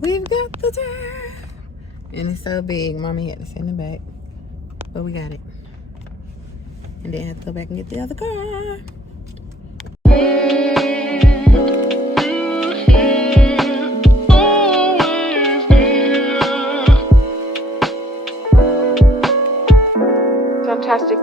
We've got the chair. And it's so big, Mommy had to send it back. But we got it. And then have to go back and get the other car. Fantastic.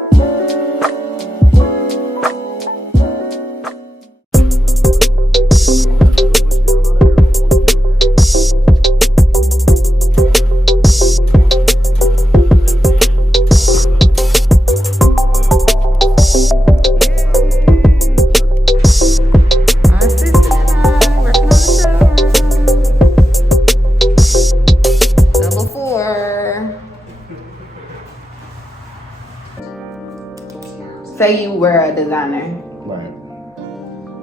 Say you were a designer. Right.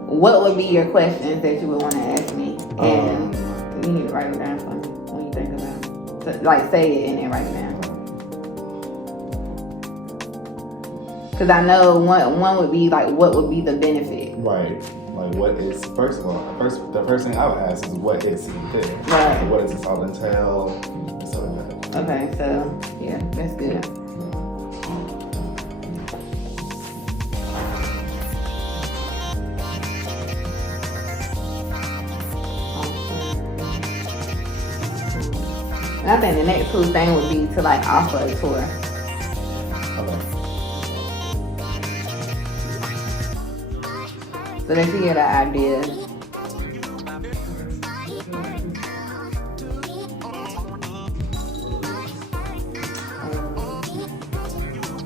What would be your questions that you would want to ask me? And you need to write them down for me when you think about it. So, like, say it and then write it down. Because I know one would be like, what would be the benefit? Right. Like, what is, first of all, the first thing I would ask is, what is it? Right. What does this all entail? And stuff like that. Okay, so, yeah, that's good. And I think the next cool thing would be to like offer a tour. Okay. So that you get an idea.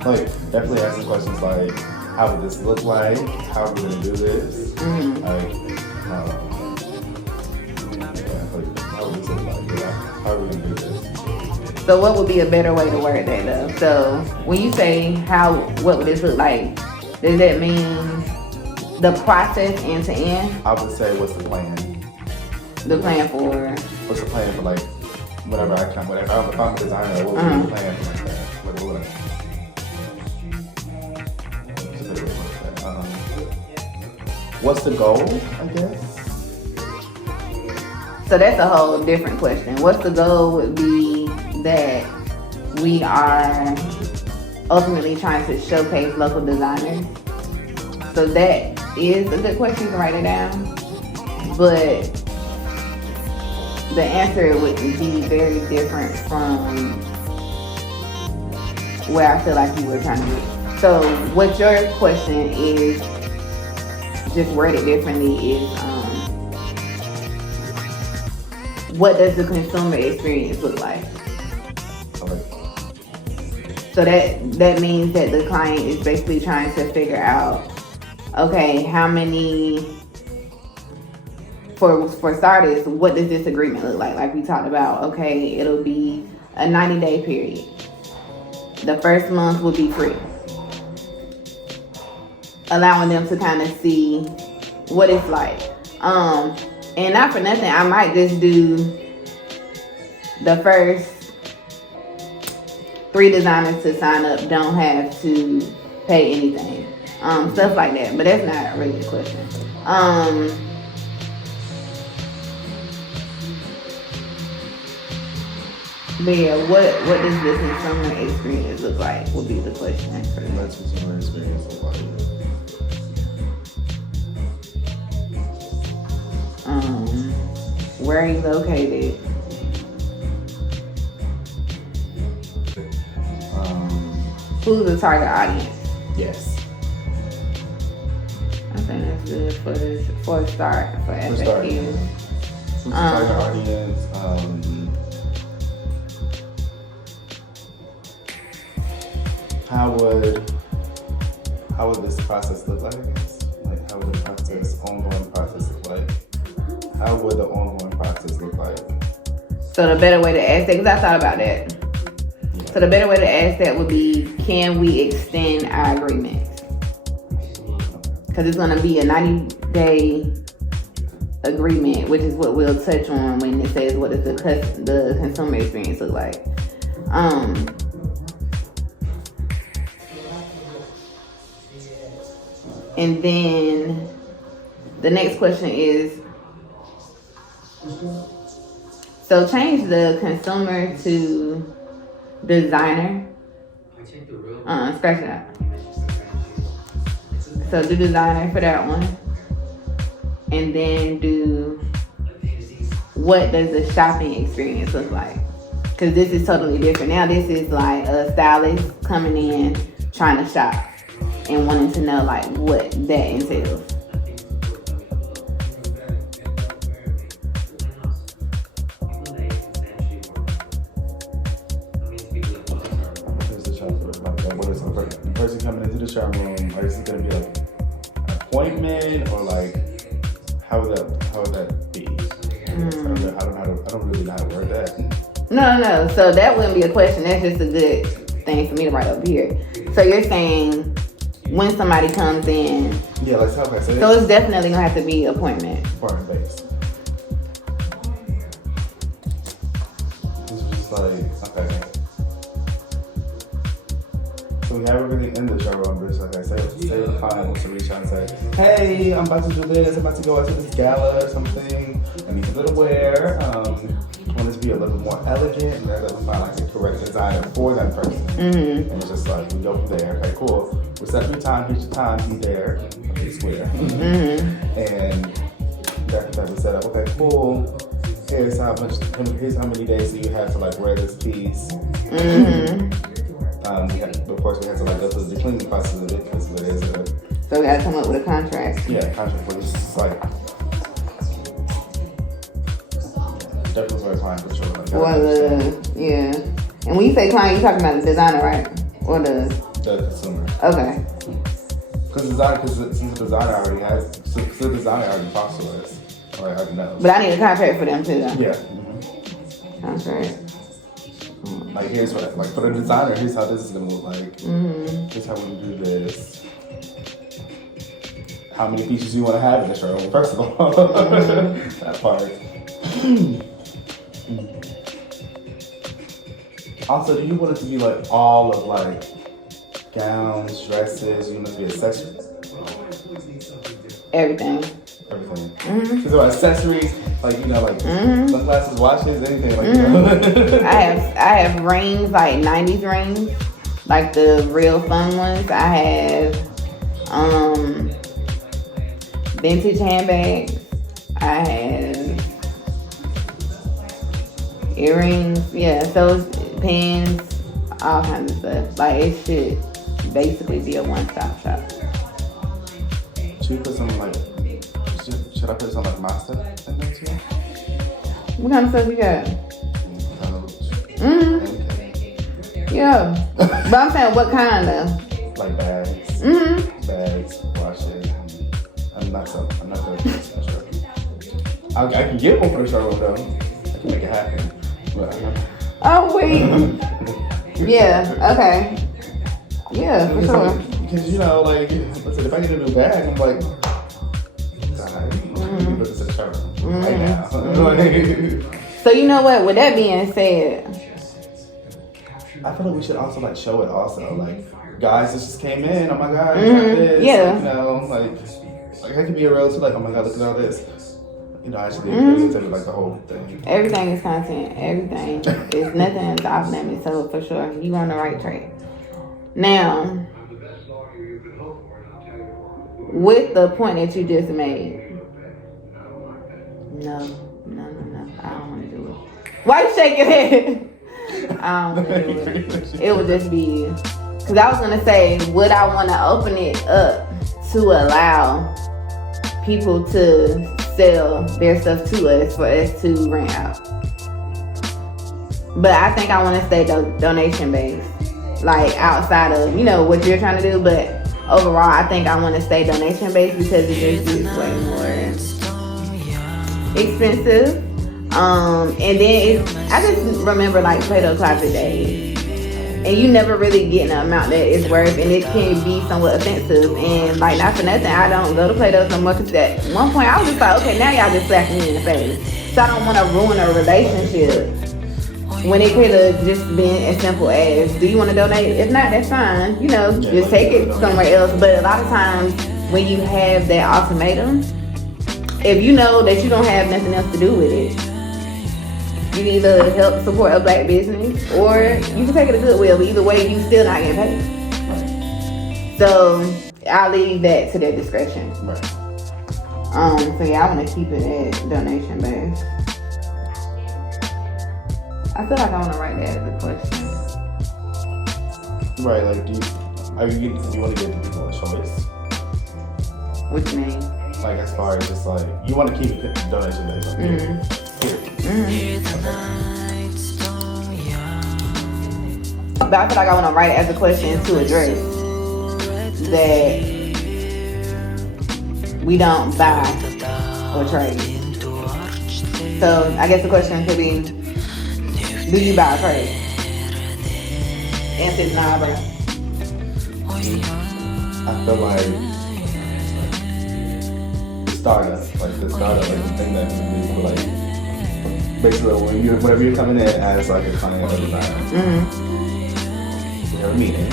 Like, definitely asking questions like, how would this look like? How are we gonna do this? Mm-hmm. Like, how would this look like? How are we gonna do this? So what would be a better way to word that though? So when you say what would this look like, does that mean the process end to end? I would say, what's the plan? The plan for? What's the plan for like, whenever if I'm a designer, what would be the plan for like that? What's the goal, I guess? So that's a whole different question. What's the goal would be that we are ultimately trying to showcase local designers. So that is a good question, you can write it down. But the answer would be very different from where I feel like you were trying to get. So what your question is, just worded differently, is what does the consumer experience look like? So that means that the client is basically trying to figure out, okay, how many, for starters, what does this agreement look like? Like we talked about, okay, it'll be a 90-day period. The first month will be free. Allowing them to kind of see what it's like. And not for nothing, I might just do the first 3 designers to sign up don't have to pay anything. Stuff like that, but that's not really the question. But yeah, what does the consumer experience look like would be the question. What does consumer experience look like? Where are you located? Who's the target audience? Yes. I think that's good for a start for FAQ. Who's the target audience? How would this process look like? Like, how would the ongoing process look like? How would the ongoing process look like? So the better way to ask that, because I thought about that. Yeah. So the better way to ask that would be, can we extend our agreement? Because it's going to be a 90-day agreement, which is what we'll touch on when it says what does the consumer experience look like. And then the next question is, So change the consumer to designer. Scratch it out. So do designer for that one. And then do what does the shopping experience look like? Because this is totally different. Now this is like a stylist coming in, trying to shop, and wanting to know like what that entails. The person coming into the showroom, like, is it gonna be like an appointment or like how would that be? I don't really know how to word that. No. So that wouldn't be a question. That's just a good thing for me to write up here. So you're saying when somebody comes in. Yeah, like how can I say So it's definitely gonna have to be appointment. Appointment based. This was just like, okay. So we have everything in the showroom, but like I said, say the client wants to reach out and say, hey, I'm about to do this, I'm about to go out to this gala or something, I need a little wear, I want it to be a little more elegant, and then we find like the correct designer for that person. Mm-hmm. And it's just like, we go from there, okay, cool, we're setting your time, here's your time, be there, okay, square. Mm-hmm. And that we set up, okay, cool, here's how many days do you have to like wear this piece. Mm-hmm. Of course, we had to like go through the cleaning process of it because it is a. So we got to come up with a contract. Yeah, contract for this is like. Definitely for a client for sure. Like, yeah. And when you say client, you're talking about the designer, right? Or the consumer. Okay. Because since the designer already talks to us, or already knows. But I need a contract for them too, though. Yeah. Mm-hmm. Contract. Like here's what, like for the designer, here's how this is gonna look like. Mm-hmm. Here's how we do this. How many features you want to have in the showroom? First of all, that part. Also, do you want it to be like all of like gowns, dresses? You want it to be accessories? Everything. Everything. Mm-hmm. So accessories, like sunglasses, watches, anything like that. I have rings, like 90s rings, like the real fun ones. I have vintage handbags. I have earrings, yeah, so pens, all kinds of stuff. Like it should basically be a one-stop shop. Should we put some like? Should I put some like my stuff in there too? What kind of stuff you got? Yeah, but I'm saying what kind of? Like bags, bags, watches. I'm not sure. I can get one for the showroom though. I can make it happen. But oh wait. Yeah. Okay. Yeah, for sure. Because like, if I get a new bag, I'm like, God, you put this in the showroom right now. So you know what? With that being said, I feel like we should also like show it also. Like guys that just came in, oh my God, look at this. Yeah. Like it could be a real too, like, oh my God, look at all this. Actually like the whole thing. Everything is content. Everything. There's nothing that's off limits, so for sure, you on the right track. Now, with the point that you just made, no, I don't want to do it. Why you shake your head? I don't want to do it. It would just be, because I was going to say, would I want to open it up to allow people to sell their stuff to us for us to rent out? But I think I want to stay donation based, like outside of what you're trying to do. But overall, I think I want to stay donation based because it just is way more expensive. And then I just remember like Play-Doh closet days, and you never really get an amount that it's worth, and it can be somewhat offensive. And like, not for nothing, I don't go to Play-Doh so much. At one point, I was just like, okay, now y'all just slapping me in the face. So I don't want to ruin a relationship when it could have just been as simple as, do you want to donate? If not, that's fine. Just take it somewhere else. But a lot of times when you have that ultimatum, if you know that you don't have nothing else to do with it, You can either help support a black business or you can take it a goodwill, but either way, you still not getting paid. Right. So I'll leave that to their discretion. Right. So yeah, I want to keep it at donation based. I feel like I want to write that as a question. Right, like do you want to give the people a choice? What you mean? Like as far as just like you want to keep it donation based. Like, But I feel like I want to write it as a question to address that we don't buy or trade. So I guess the question could be, do you buy or trade? Answer is nah, bro. I feel like the startup, like the thing that you do for like basically whenever you're coming in as like a client or designer, you have a meeting.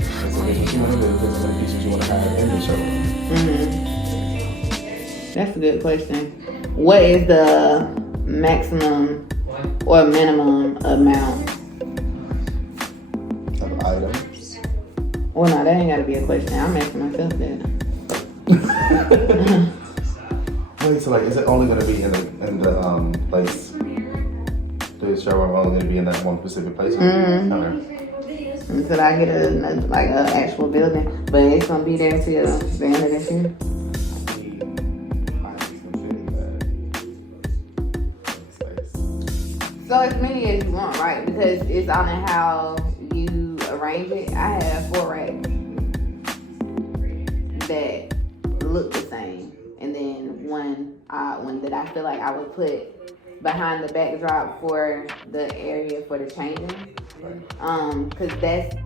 That's what you want to do. That's the features you want to have in the showroom. That's a good question. What is the maximum or minimum amount Of items. Well, no, that ain't gotta be a question. I'm asking myself that. Wait, so like, is it only gonna be in the place? The showroom only gonna be in that one specific place? Okay. Until I get an actual building, but it's gonna be there till the end of this year. So as many as you want, right? Because it's all in how you arrange it. I have 4 racks that look the same, and then one odd one that I feel like I would put behind the backdrop for the area for the changing. Because that's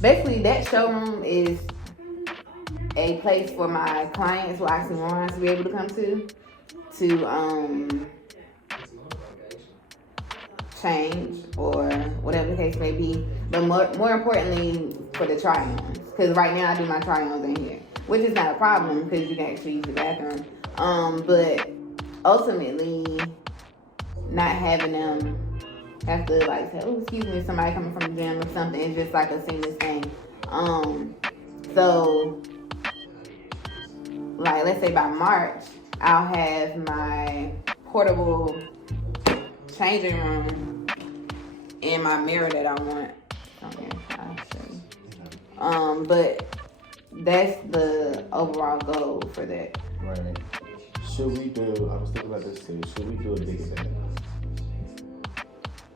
basically that showroom is a place for my clients who actually want to be able to come to change or whatever the case may be, but more importantly for the try-ons, because right now I do my try-ons in here, which is not a problem because you can actually use the bathroom, but ultimately not having them have to like say, oh excuse me, somebody coming from the gym or something, it's just like a seamless thing. So like let's say by March I'll have my portable changing room and my mirror that I want. But that's the overall goal for that. Right. Should we do, I was thinking about this too, should we do a big event?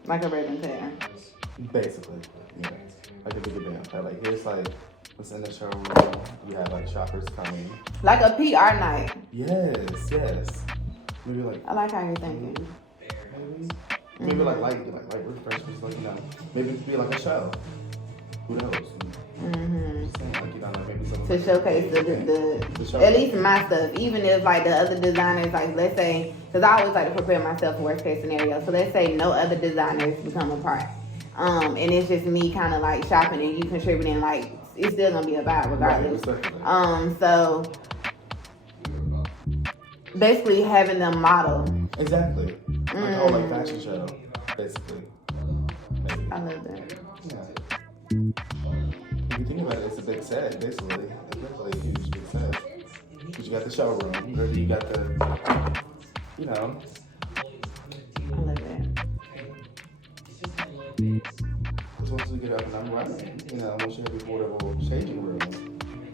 Like a ribbon tear. Basically, yeah. Like a big event. Like here's like what's in the showroom. You have like shoppers coming. Like a PR night. Yes. Maybe like I like how you're thinking. Maybe like refreshments, like maybe it'd be like a show. Who knows? Just saying, like, like maybe to showcase the at least my stuff, even if like the other designers, like let's say, because I always like to prepare myself for worst case scenario. So let's say no other designers become a part, and it's just me kind of like shopping and you contributing. Like it's still gonna be a vibe regardless. So basically having them model. Exactly. Like a whole like fashion show, basically. Maybe. I love that. Yeah. If you think about it, it's a big set, basically. It's really a huge big set. Because you got the showroom, or you got the, I love that. Because once we get up and I'm running, once you have your portable changing room,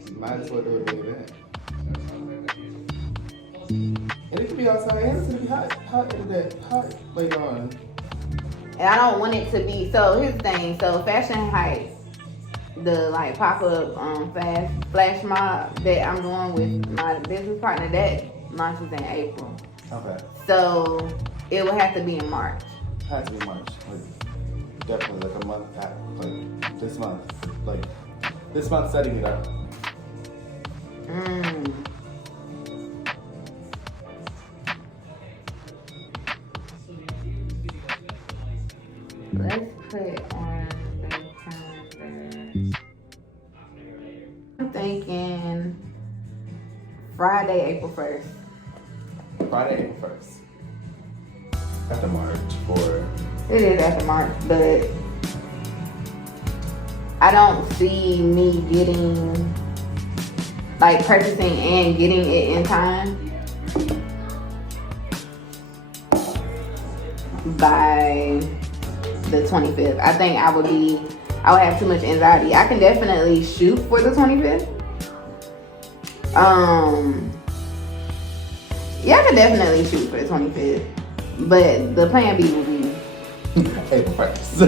you might as well do a big event. And it can be outside and it's gonna be hot later on. And I don't want it to be, so here's the thing, so Fashion Heights, the like pop-up flash mob that I'm doing with my business partner, that launches in April. Okay. So it will have to be in March. It has to be March. Like definitely like a month after, like this month. Like this month setting it up. Let's put it on the calendar. I'm thinking Friday, April 1st. Friday, April 1st. After March for. It is after March, but I don't see me purchasing and getting it in time by the 25th. I think I would have too much anxiety. I can definitely shoot for the 25th. Yeah, I can definitely shoot for the 25th. But the plan B will be April 1st.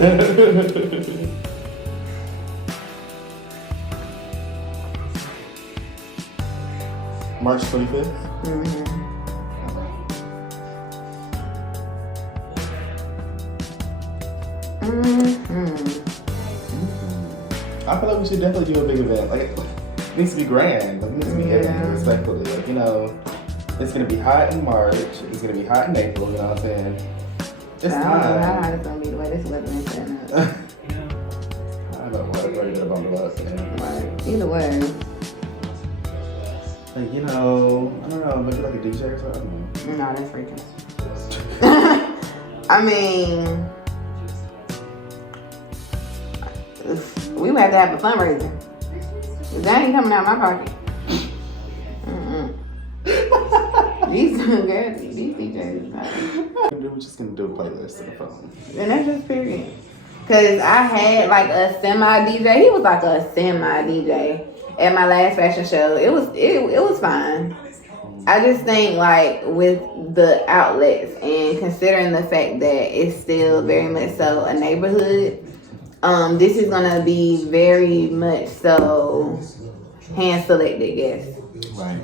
March 25th? Mm-hmm. I feel like we should definitely do a big event. Like, it needs to be grand. Like, it needs to be given respectfully. Like, you know, it's gonna be hot in March. It's gonna be hot in April. You know what I'm saying? It's I time. don't know how it's gonna be the way this weather is setting up. I don't know why we're gonna bundle up. Right. Either way. Like, you know, I don't know, maybe like a DJ or something. No, that's freaking. I mean, we would have to have a fundraiser. That ain't coming out of my pocket. These DJs. We're just gonna do a playlist on the phone. And that's just period. Cause I had like a semi DJ. He was like a semi DJ at my last fashion show. It was fine. I just think like with the outlets and considering the fact that it's still very much so a neighborhood, this is gonna be very much so hand selected guests. Right.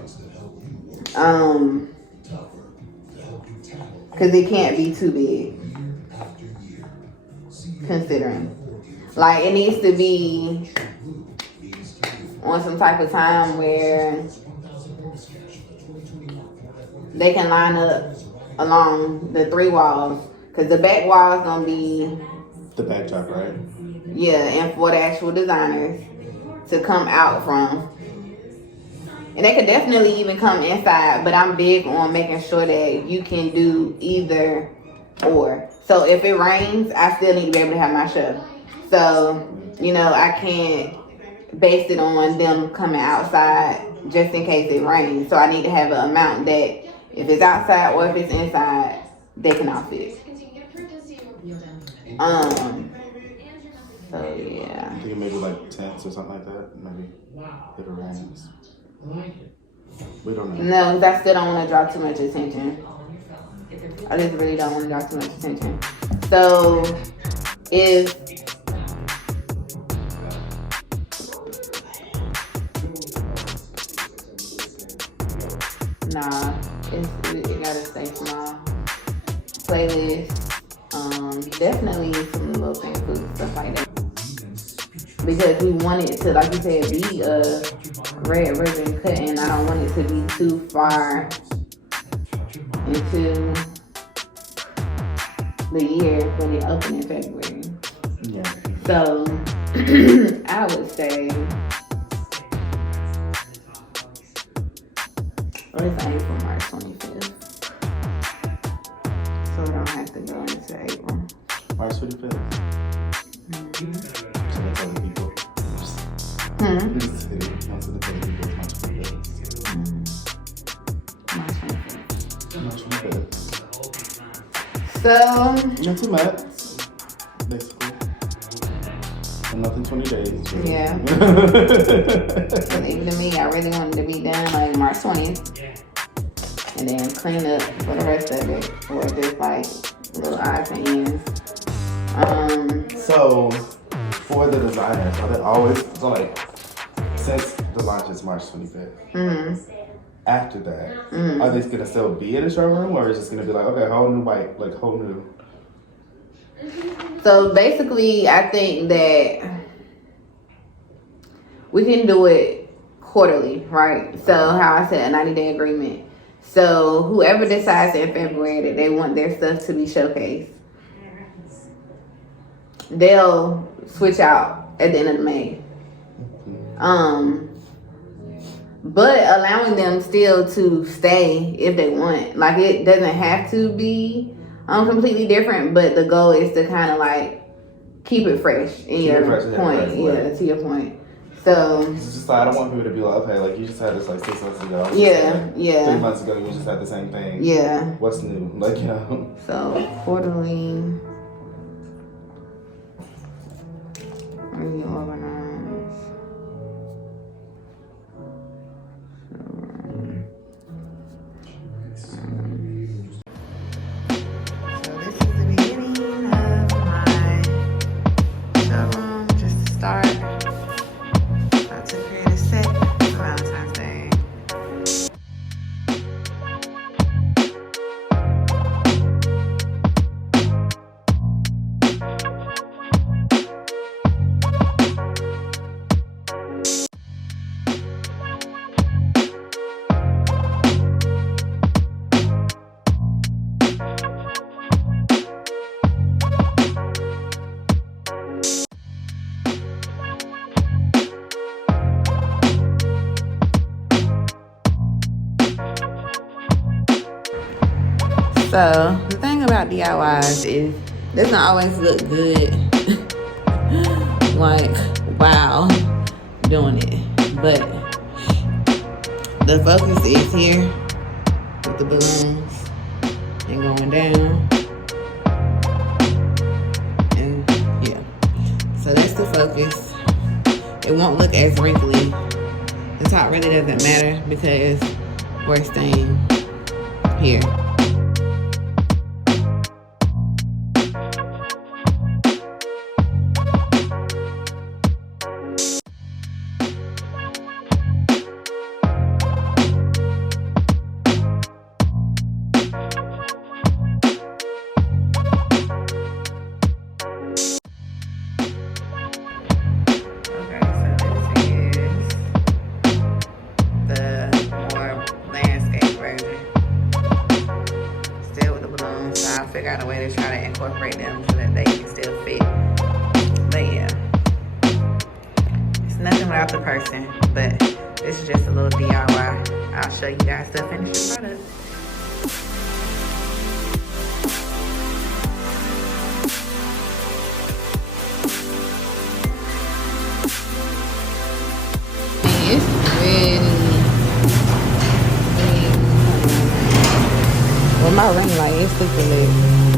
Cause it can't be too big. Considering, like, it needs to be on some type of time where they can line up along the three walls, because the back wall is gonna be the backdrop, right? Yeah, and for the actual designers to come out from. And they could definitely even come inside, but I'm big on making sure that you can do either or. So if it rains, I still need to be able to have my show. So, you know, I can't base it on them coming outside just in case it rains. So I need to have an amount that if it's outside or if it's inside, they can all fit. So yeah. I think maybe like tents or something like that. Maybe if it rains. We don't know. No, because I still don't want to draw too much attention. I just really don't want to draw too much attention. So, if it gotta stay small. Playlist, definitely some little things, stuff like that. Because we want it to, like you said, be a red ribbon cutting. I don't want it to be too far into the year when it opened in February. Yeah. So I would say let's aim for March 25th. So we don't have to go into April. March 25th. Mm-hmm. So that's other people. Hmm? Just the council to tell people it's March 25th. March 25th. March 25th. So Not too much, basically. And nothing 20 days. Really. Yeah. But even to me, I really wanted to be done like March 20th. And then clean up for the rest of it. Or just like little odds and ends. So, for the designers, are they always, so like, since the launch is March 25th, Mm-hmm. after that, are they going to still be in the showroom, or is it just going to be like, okay, whole new bike, like whole new? So basically, I think that we can do it quarterly, right? So how I said, a 90-day agreement. So whoever decides in February that they want their stuff to be showcased, they'll switch out at the end of May. But allowing them still to stay if they want. Like, it doesn't have to be completely different, but the goal is to kind of like keep it fresh in your point. Yeah, to your point. So it's just like, I don't want people to be like, okay, like you just had this like 6 months ago. Yeah, yeah. 3 months ago, you just had the same thing. Yeah. What's new? Like, you know. So quarterly reorganize. So this is the beginning of my showroom. Just to start. About to create a set for Valentine's Day. So the thing about DIYs is it doesn't always look good. Like, wow, doing it. But the focus is here with the balloons and going down. And yeah. So that's the focus. It won't look as wrinkly. The top really doesn't matter because we're staying here. Figure out a way to try to incorporate them so that they can still fit. But yeah, it's nothing without the person, but this is just a little DIY. I'll show you guys the finished product. It's ready. Well, my ring light is super lit.